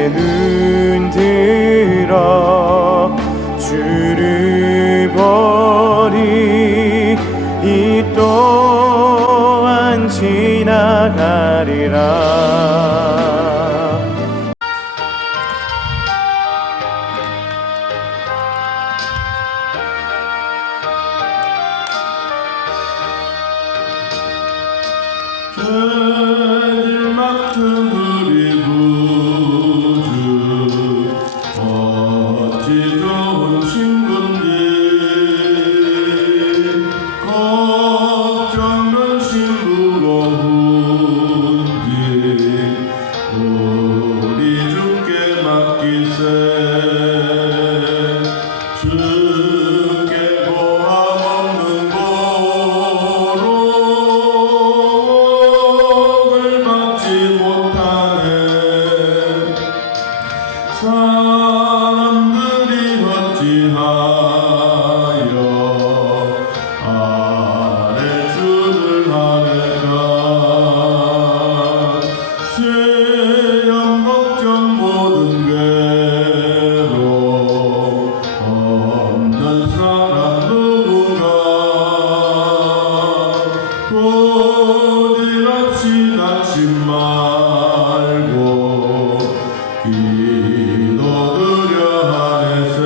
이제 눈 들어 주를 보리. 이 또한 지나가리라. 죄질 맡은 우리 구주 어찌 좋은 친구인지 걱정은 신부가 훈지 우리 주께 맡기세. 주께 고함 없는 고로 사람들이 어찌하여 아래 주를 하는가. 시험 걱정 모든 괴로 없는 사람 누군가. 고집없이 낙심 말고 기도드려 하네세.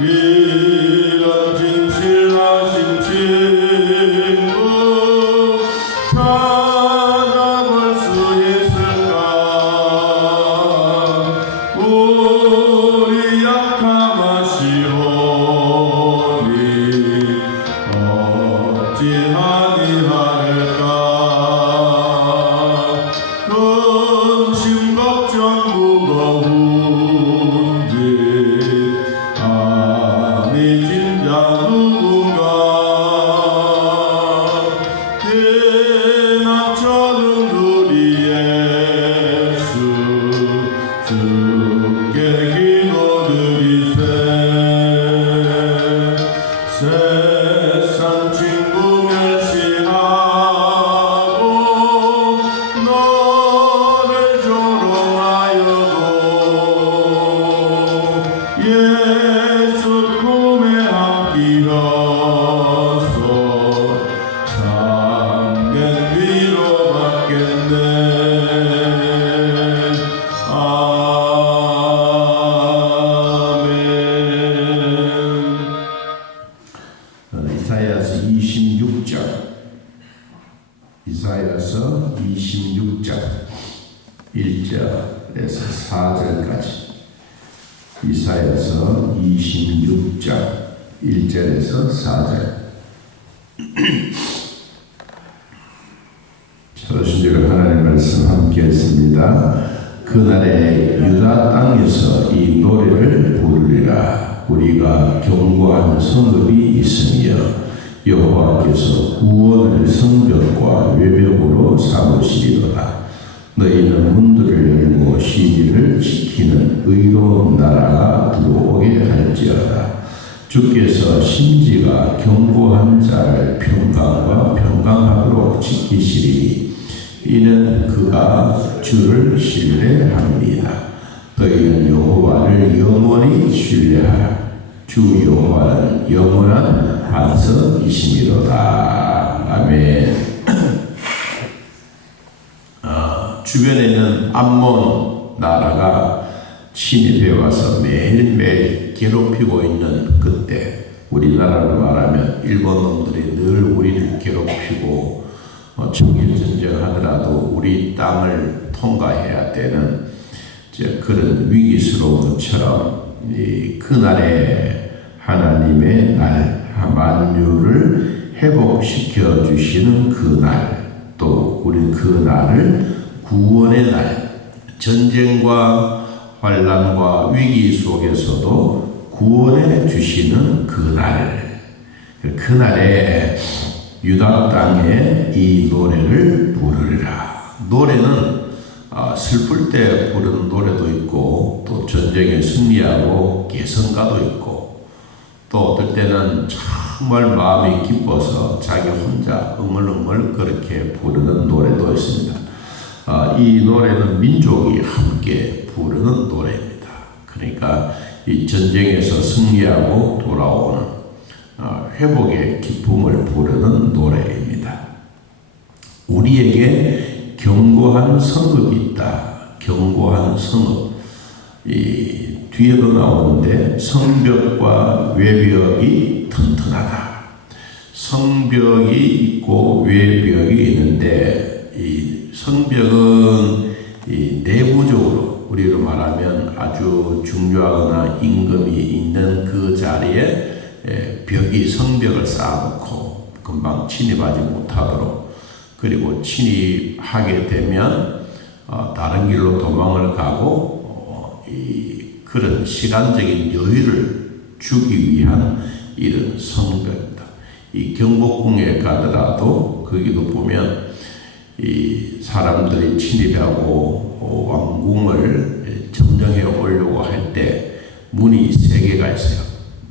이런 진실하신 친구 찾아볼 수 있을까. 우리 약함하시오니 어찌하니 하릴까. 근심 걱정 무거운지 아니 진짜 누군가. 대낮처럼 우리 예수 주께 기도드리세. 세상 친구 멸시하고 너를 조롱하여도 예수 꿈에 함께여서 참된 위로받겠네. 아멘. 이사야서 26장, 이사야서 26장 1절에서 4절까지. 이사야서 26장 1절에서 4절. 서신지로 하나님 말씀 함께 했습니다. 그날에 유다 땅에서 이 노래를 부르리라. 우리가 경고하는 성읍이 있으며 여호와께서 구원을 성벽과 외벽으로 삼으시리로다. 너희는 문들을 열고 시리를 지키는 의로운 나라가 들어오게 할지어다. 주께서 심지가 경고한 자를 평강과 평강하도록 지키시리니 이는 그가 주를 신뢰합니다. 너희는 여호와를 영원히 신뢰하라. 주 여호와는 영원한 반석이시미로다. 아멘. 주변에 있는 암몬 나라가 침입해 와서 매일매일 괴롭히고 있는 그때, 우리나라로 말하면 일본 놈들이 늘 우리를 괴롭히고 청일전쟁하더라도 우리 땅을 통과해야 되는 그런 위기스러운 것처럼 그날에 하나님의 날, 만유를 회복시켜 주시는 그날, 또 우리 그 날을 구원의 날, 전쟁과 환난과 위기 속에서도 구원해 주시는 그날, 그날에 유다 땅에 이 노래를 부르리라. 노래는 슬플 때 부르는 노래도 있고, 또 전쟁에 승리하고 개성가도 있고, 또 어떨 때는 정말 마음이 기뻐서 자기 혼자 응얼응얼 그렇게 부르는 노래도 있습니다. 이 노래는 민족이 함께 부르는 노래입니다. 그러니까 이 전쟁에서 승리하고 돌아오는 회복의 기쁨을 부르는 노래입니다. 우리에게 견고한 성읍이 있다. 견고한 성읍. 이 뒤에도 나오는데 성벽과 외벽이 튼튼하다. 성벽이 있고 외벽이 있는데 이 성벽은 이 내부적으로 우리로 말하면 아주 중요하거나 임금이 있는 그 자리에 벽이 성벽을 쌓아놓고 금방 침입하지 못하도록, 그리고 침입하게 되면 다른 길로 도망을 가고 그런 시간적인 여유를 주기 위한 이런 성벽입니다. 이 경복궁에 가더라도 거기도 보면 이 사람들이 침입하고 왕궁을 점령해 오려고 할 때 문이 3개가 있어요.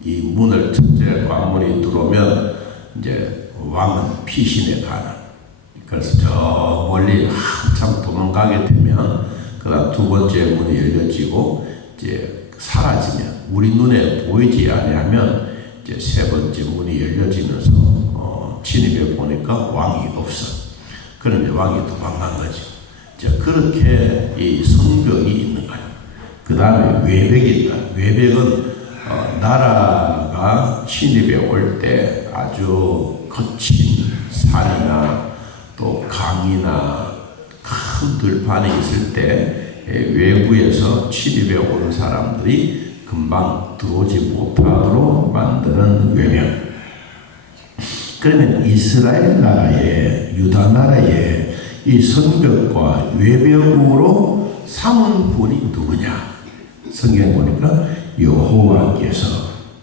이 문을 첫째 관문이 들어오면 이제 왕은 피신해 가는. 그래서 저 멀리 한참 도망가게 되면 그다음 2번째 문이 열려지고 이제 사라지면, 우리 눈에 보이지 아니하면 이제 3번째 문이 열려지면서 진입해 보니까 왕이 없어. 그러면 왕이 도망간 거죠. 자, 그렇게 이 성벽이 있는 거예요. 그 다음에 외벽이 있다. 외벽은 나라가 침입해 올 때 아주 거친 산이나 또 강이나 큰 들판이 있을 때 외부에서 침입해 오는 사람들이 금방 들어오지 못하도록 만드는 외벽. 그러면 이스라엘 나라의, 유다 나라의 이 성벽과 외벽으로 삼은 분이 누구냐? 성경에 보니까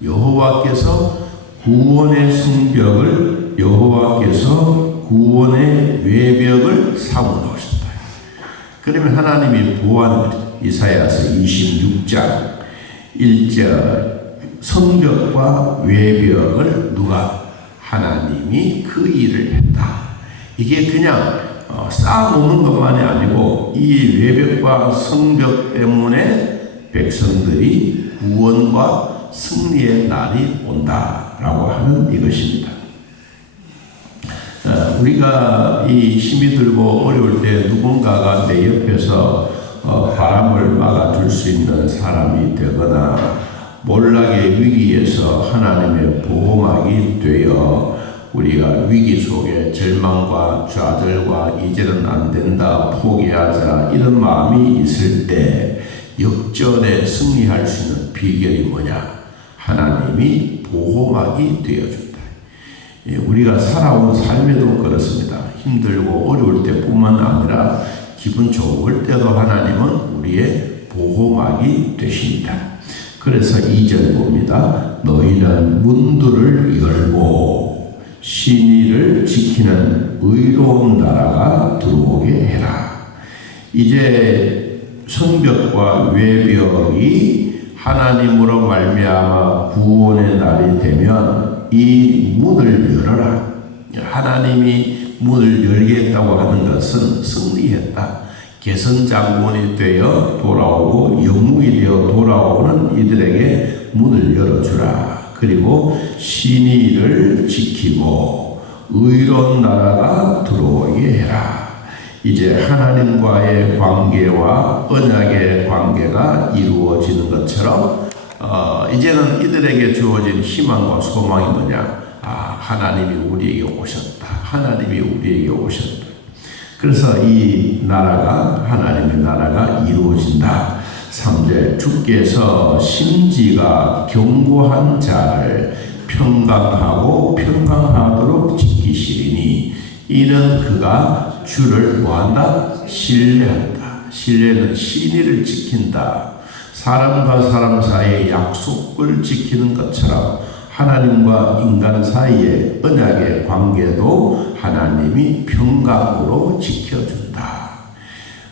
여호와께서 구원의 성벽을, 여호와께서 구원의 외벽을 삼아 놓으셨다. 그러면 하나님이 보호하는 거죠. 이사야서 26장 1절, 성벽과 외벽을 누가? 하나님이 그 일을 했다. 이게 그냥 쌓아놓는 것만이 아니고 이 외벽과 성벽 때문에 백성들이 구원과 승리의 날이 온다라고 하는 이것입니다. 우리가 이 힘이 들고 어려울 때 누군가가 내 옆에서 바람을 막아줄 수 있는 사람이 되거나 몰락의 위기에서 하나님의 보호막이 되어 우리가 위기 속에 절망과 좌절과 이제는 안 된다, 포기하자 이런 마음이 있을 때 역전에 승리할 수 있는 비결이 뭐냐? 하나님이 보호막이 되어준다. 우리가 살아온 삶에도 그렇습니다. 힘들고 어려울 때뿐만 아니라 기분 좋을 때도 하나님은 우리의 보호막이 되십니다. 그래서 2절 봅니다. 너희는 문들을 열고 신의를 지키는 의로운 나라가 들어오게 해라. 이제 성벽과 외벽이 하나님으로 말미암아 구원의 날이 되면 이 문을 열어라. 하나님이 문을 열겠다고 하는 것은 승리했다. 개선장군이 되어 돌아오고 영웅이 되어 돌아오는 이들에게 문을 열어주라. 그리고 신의를 지키고 의로운 나라가 들어오게 해라. 이제 하나님과의 관계와 언약의 관계가 이루어지는 것처럼 이제는 이들에게 주어진 희망과 소망이 뭐냐? 하나님이 우리에게 오셨다. 하나님이 우리에게 오셨다. 그래서 이 나라가, 하나님의 나라가 이루어진다. 3절, 주께서 심지가 견고한 자를 평강하고 평강하도록 지키시리니 이는 그가 주를 뭐한다? 신뢰한다. 신뢰는 신의를 지킨다. 사람과 사람 사이의 약속을 지키는 것처럼 하나님과 인간 사이의 언약의 관계도 하나님이 평강으로 지켜준다.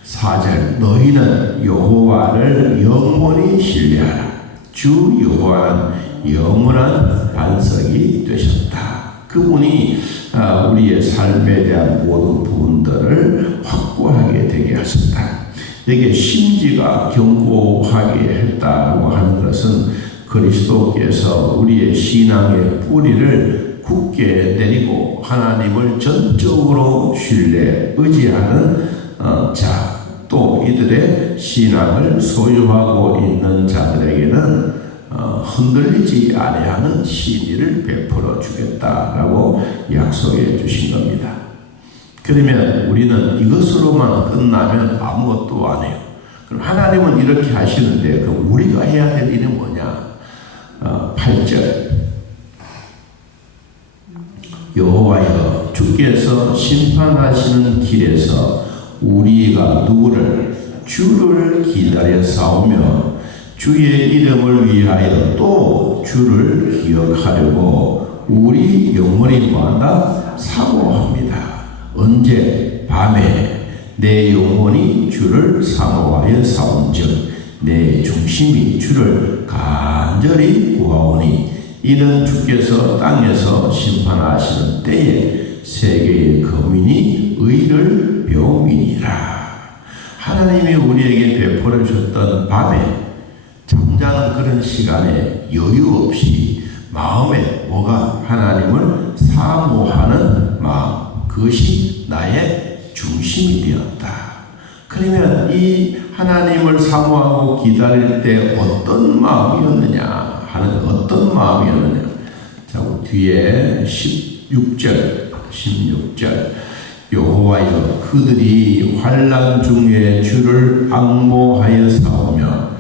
4절, 너희는 여호와를 영원히 신뢰하라. 주 여호와는 영원한 반석이 되셨다. 그분이 우리의 삶에 대한 모든 부분들을 확고하게 되게 하셨다. 여기에 심지가 견고하게 했다고 하는 것은 그리스도께서 우리의 신앙의 뿌리를 굳게 내리고 하나님을 전적으로 신뢰, 의지하는 자, 또 이들의 신앙을 소유하고 있는 자들에게는 흔들리지 아니하는 신의를 베풀어 주겠다라고 약속해 주신 겁니다. 그러면 우리는 이것으로만 끝나면 아무것도 안 해요. 그럼 하나님은 이렇게 하시는데 그럼 우리가 해야 될 일은 뭐냐? 8절 여호와여 주께서 심판하시는 길에서 우리가 누구를 주를 기다려 싸우며 주의 이름을 위하여 또 주를 기억하려고 우리 영혼이 뭐한다? 사모합니다. 언제? 밤에 내 영혼이 주를 사모하여 싸운즉 내 중심이 주를 간절히 구하오니 이는 주께서 땅에서 심판하시는 때에 세계의 거민이 의를 배움이니라. 하나님이 우리에게 베풀어 주셨던 밤에 잠자는 그런 시간에 여유 없이 마음에 뭐가 하나님을 사모하는 마음, 그것이 나의 중심이 되었다. 그러면 이 하나님을 사모하고 기다릴 때 어떤 마음이었느냐 하는 어떤 마음이었느냐. 자, 뒤에 16절 여호와여 그들이 환난 중에 주를 앙모하여 싸우며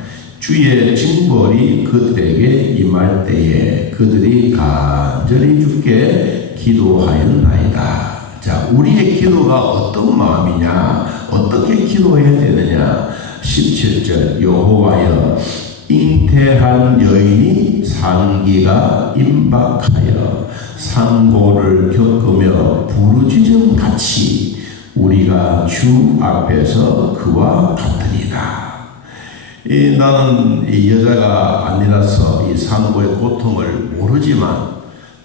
주의 징벌이 그들에게 임할 때에 그들이 간절히 주께 기도하였나이다. 자, 우리의 기도가 어떤 마음이냐, 어떻게 기도해야 되느냐. 17절 여호와여 잉태한 여인이 상기가 임박하여 상고를 겪으며 부르짖음 같이 우리가 주 앞에서 그와 같으리라. 나는 이 여자가 아니라서 이 상고의 고통을 모르지만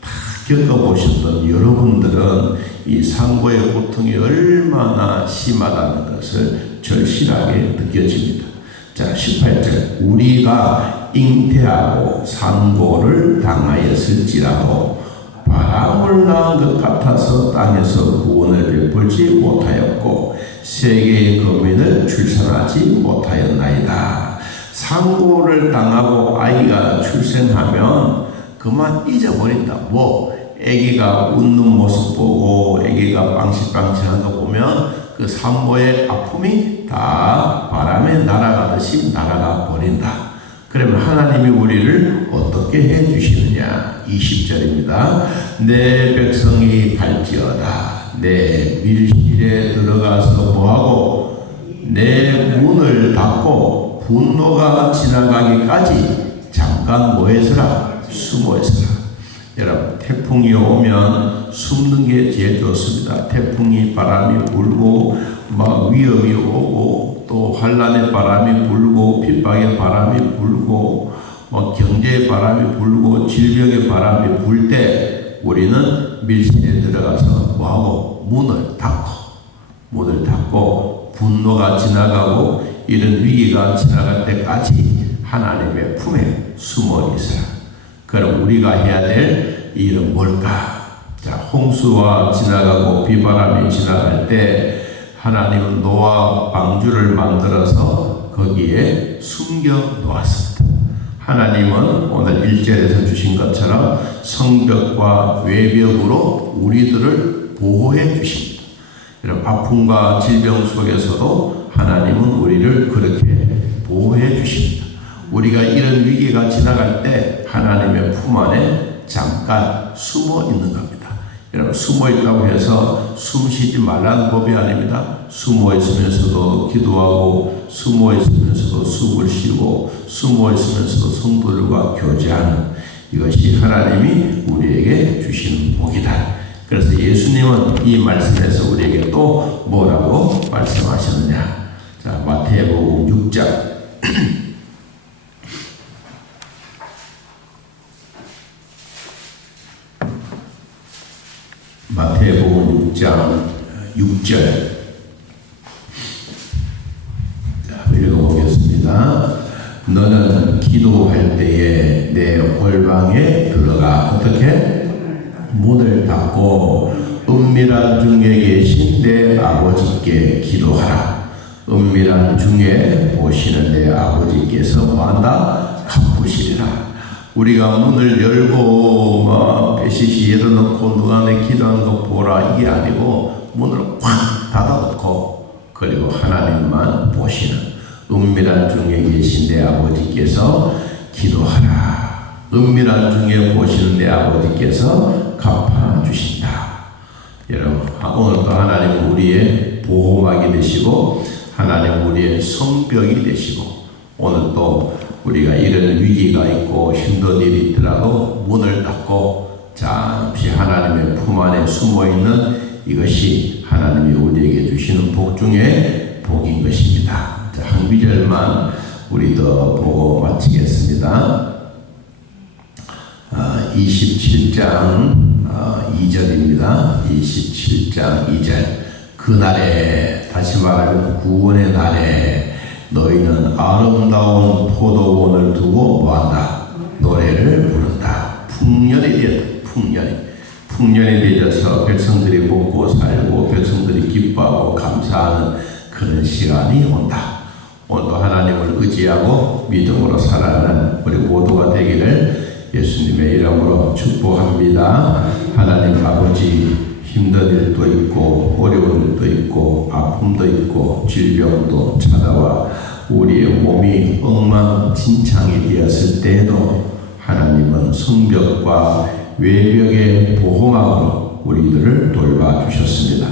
다 겪어보셨던 여러분들은 이 상고의 고통이 얼마나 심하다는 것을 절실하게 느껴집니다. 자, 18절 우리가 잉태하고 상고를 당하였을지라도 바람을 낳은 것 같아서 땅에서 구원을 베풀지 못하였고 세계의 거민을 출산하지 못하였나이다. 상고를 당하고 아이가 출생하면 그만 잊어버린다. 아기가 웃는 모습 보고 아기가 빵식빵식하는 거 보면 그 산모의 아픔이 다 바람에 날아가듯이 날아가 버린다. 그러면 하나님이 우리를 어떻게 해주시느냐. 20절입니다. 내 백성이 갈지어다. 내 밀실에 들어가서 뭐하고 내 문을 닫고 분노가 지나가기까지 잠깐 뭐했으라? 숨어있으라. 여러분, 태풍이 오면 숨는 게 제일 좋습니다. 태풍이 바람이 불고 막 위험이 오고 또 환란의 바람이 불고 핍박의 바람이 불고 경제의 바람이 불고 질병의 바람이 불 때 우리는 밀실에 들어가서 뭐하고 문을 닫고 분노가 지나가고 이런 위기가 지나갈 때까지 하나님의 품에 숨어 있어라. 그럼 우리가 해야 될 일은 뭘까? 자, 홍수와 지나가고 비바람이 지나갈 때 하나님은 노아 방주를 만들어서 거기에 숨겨 놓았습니다. 하나님은 오늘 1절에서 주신 것처럼 성벽과 외벽으로 우리들을 보호해 주십니다. 여러분, 아픔과 질병 속에서도 하나님은 우리를 그렇게 보호해 주십니다. 우리가 이런 위기가 지나갈 때 하나님의 품 안에 잠깐 숨어 있는 겁니다. 여러분, 숨어 있다고 해서 숨 쉬지 말라는 법이 아닙니다. 숨어 있으면서도 기도하고 숨어 있으면서도 숨을 쉬고 숨어 있으면서도 성도들과 교제하는 이것이 하나님이 우리에게 주시는 복이다. 그래서 예수님은 이 말씀에서 우리에게 또 뭐라고 말씀하셨느냐. 자, 마태복음 6장 마태복음 6절 읽어보겠습니다. 너는 기도할 때에 내 골방에 들어가 어떻게? 문을 닫고 은밀한 중에 계신 내 아버지께 기도하라. 은밀한 중에 보시는 내 아버지께서 뭐한다? 갚으시리라. 우리가 문을 열고 막 배시시 열어놓고 누가 내 기도하는 거 보라 이게 아니고 문을 꽉 닫아놓고 그리고 하나님만 보시는 은밀한 중에 계신 내 아버지께서 기도하라. 은밀한 중에 보시는 내 아버지께서 갚아주신다. 여러분, 오늘 또 하나님은 우리의 보호막이 되시고 하나님 우리의 성벽이 되시고 오늘 또 우리가 이런 위기가 있고 힘든 일이 있더라도 문을 닫고 잠시 하나님의 품 안에 숨어있는 이것이 하나님이 우리에게 주시는 복 중에 복인 것입니다. 자, 한 구절만 우리 더 보고 마치겠습니다. 27장 2절입니다. 27장 2절. 그날에, 다시 말하면 구원의 날에 너희는 아름다운 포도원을 두고 뭐한다? 노래를 부른다. 풍년이 되었다. 풍년이 되어서 백성들이 먹고 살고 백성들이 기뻐하고 감사하는 그런 시간이 온다. 오늘도 하나님을 의지하고 믿음으로 살아가는 우리 모두가 되기를 예수님의 이름으로 축복합니다. 하나님 아버지, 힘든 일도 있고 어려운 일도 있고 아픔도 있고 질병도 찾아와 우리의 몸이 엉망진창이 되었을 때에도 하나님은 성벽과 외벽의 보호막으로 우리들을 돌봐주셨습니다.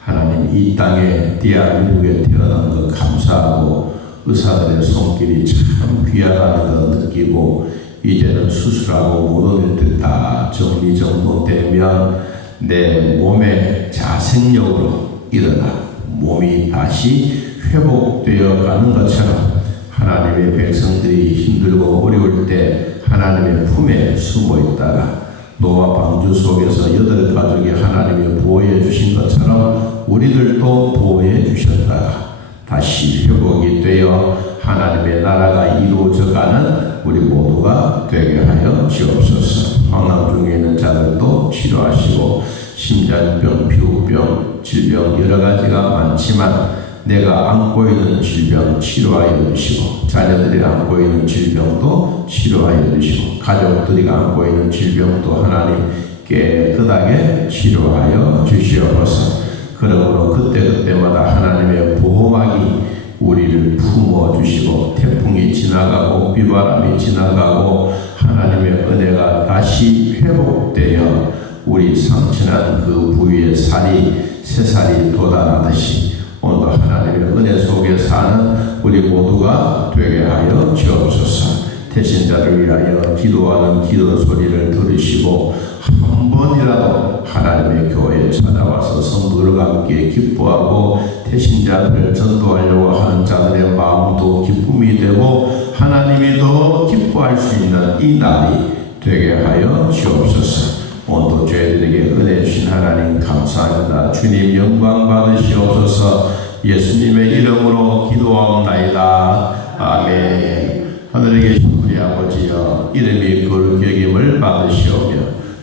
하나님, 이 땅에 대한민국에 태어난 것 감사하고 의사들의 손길이 참 귀하다는 것 느끼고 이제는 수술하고 모든 일들 다 정리정돈되면 내 몸의 자생력으로 일어나 몸이 다시 회복되어 가는 것처럼 하나님의 백성들이 힘들고 어려울 때 하나님의 품에 숨어 있다가 노아 방주 속에서 8가족이 하나님이 보호해 주신 것처럼 우리들도 보호해 주셨다가 다시 회복이 되어 하나님의 나라가 이루어져가는 우리 모두가 되게 하여 주옵소서. 황남 중에 있는 자들도 치료하시고 심장병, 피부병, 질병 여러 가지가 많지만 내가 안고 있는 질병 치료하여 주시고 자녀들이 안고 있는 질병도 치료하여 주시고 가족들이 안고 있는 질병도 하나님 깨끗하게 치료하여 주시옵소서. 그러므로 그때그때마다 하나님의 보호막이 우리를 품어주시고 태풍이 지나가고 비바람이 지나가고 하나님의 은혜가 다시 회복되어 우리 상처난 그 부위에 살이 새살이 돋아나듯이 오늘도 하나님의 은혜 속에 사는 우리 모두가 되게 하여 주옵소서. 태신자를 위하여 기도하는 기도 소리를 들으시고 한 번이라도 하나님의 교회에 찾아와서 성도들과 함께 기뻐하고 태신자들을 전도하려고 하는 자들의 마음도 기쁨이 되고 하나님이 더 기뻐할 수 있는 이 날이 되게 하여 주옵소서. 오늘도 죄들에게 은혜 주신 하나님 감사합니다. 주님 영광 받으시옵소서. 예수님의 이름으로 기도하옵나이다. 아멘. 하늘에 계신 우리 아버지여, 이름이 거룩히 여김을 받으시오며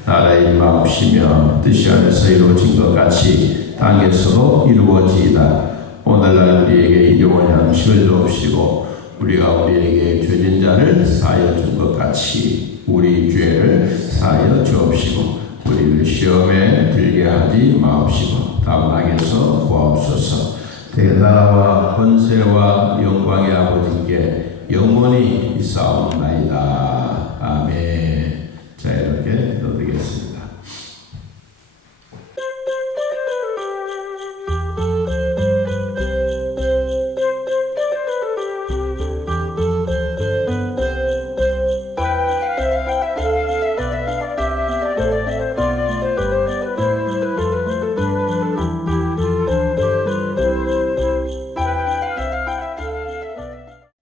나라의 마옵시며 뜻이 하늘에서 이루어진 것 같이 땅에서도 이루어지이다. 오늘날 우리에게 일용할 양식을 주옵시고 우리가 우리에게 죄진 자를 사하여 준 것 같이 우리 죄를 사하여 주옵시고 우리를 시험에 들게 하지 마옵시고 다만 악에서 구하옵소서. 대나라와 권세와 영광의 아버지께 영원히 있사옵나이다. 아멘.